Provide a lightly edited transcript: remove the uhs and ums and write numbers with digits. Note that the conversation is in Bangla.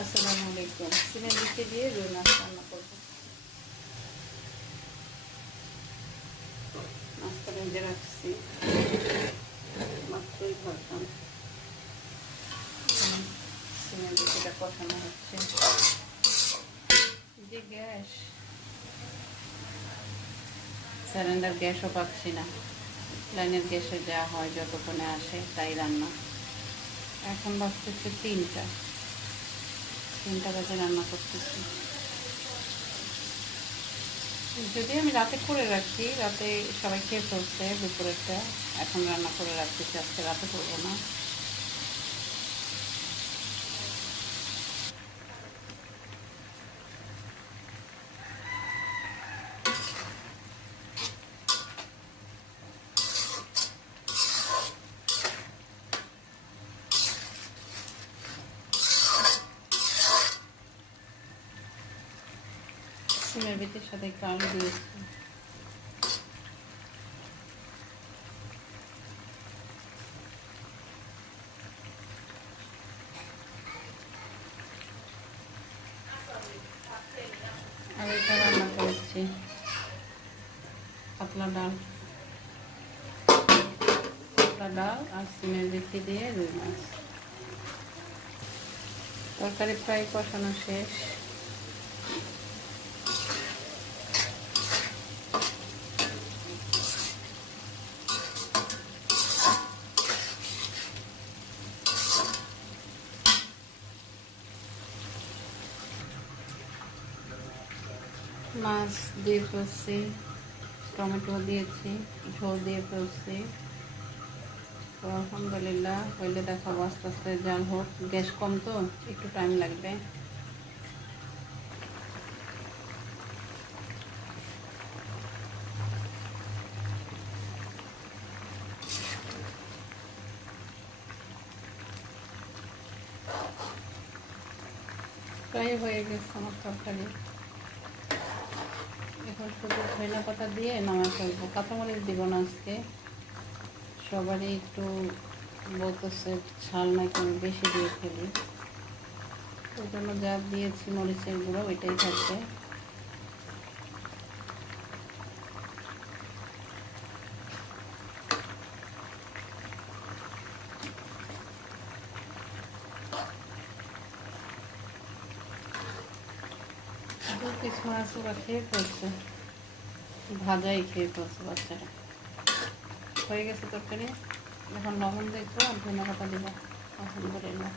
আসসালামু আলাইকুম। সিমের বিচি দিয়ে রুই মাছ রান্না করবো। মাছটা ভেজে রাখছি, মাত্রই ভাবলাম সিমের বিচিটা কষানো হচ্ছে। যে গ্যাস সিলিন্ডার গ্যাসও পাচ্ছি না, লাইনের গ্যাসে যা হয় যতক্ষণে আসে তাই রান্না। এখন বাজতেছে 3টা বাজে রান্না করতেছি। যদি আমি রাতে করে রাখি, রাতে সবাই খেয়ে ফেলছে দুপুরেরটা, এখন রান্না করে রাখতেছি, আজকে রাতে করবো না। সিমের বিচির সাথে একটু আলু দিয়েছি। আর এটা রান্না করেছি পাতলা ডাল আর সিমের বিচি দিয়ে রুই মাছ। তরকারি প্রায় কষানো শেষ। মাছ দিয়ে ফেলছি, টমেটো দিয়েছি, ঝোল দিয়ে ফেলছি। তো আলহামদুলিল্লাহ হইলে দেখাবো আস্তে আস্তে, জাল হোক। গ্যাস কম তো একটু টাইম লাগবে। প্রায় হয়ে গেছে আমার তরকারি। এখন শুধু ধনিয়া পাতা দিয়ে নামায় ফেলবো। কাঁচামরিচ দিব না আজকে, সবারই একটু বলতেছে ঝাল নাকি আমি বেশি দিয়ে ফেলি, ওই জন্য যা দিয়েছি মরিচের গুঁড়ো ওইটাই থাকবে। কিছু মাছ ওরা খেয়ে ফেলছে, ভাজাই খেয়ে ফেলছে বাচ্চারা। হয়ে গেছে তরকারি। এখন লবণ দেখবো আর ধনিয়া পাতা দিব। আলহামদুলিল্লাহ।